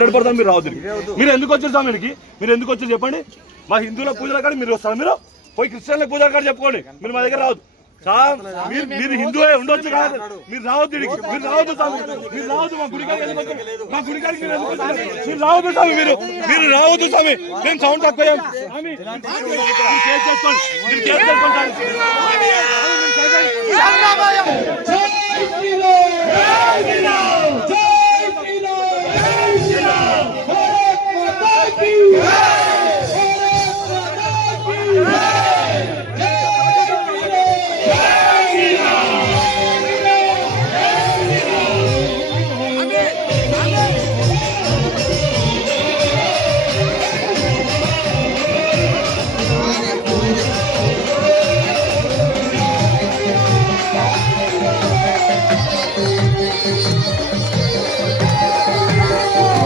మీరు రావద్దు. మీరు ఎందుకు వచ్చారు స్వామికి? మీరు ఎందుకు వచ్చారు చెప్పండి. మా హిందువుల పూజల కాడ మీరు వస్తారు, మీరు పోయి క్రిస్టియన్ల పూజల కాడ చెప్పుకోండి. మీరు మా దగ్గర రావద్దు. మీరు హిందువే ఉండొచ్చు కాదు, మీరు రావద్దు. మీరు రావద్దు స్వామి, మీరు రావద్దు. మా గుడికాడికి మా గుడికాడికి మీరు రావద్దు స్వామి, మీరు రావద్దు స్వామి. నేను సౌండ్ తక్కువ చేసుకోండి.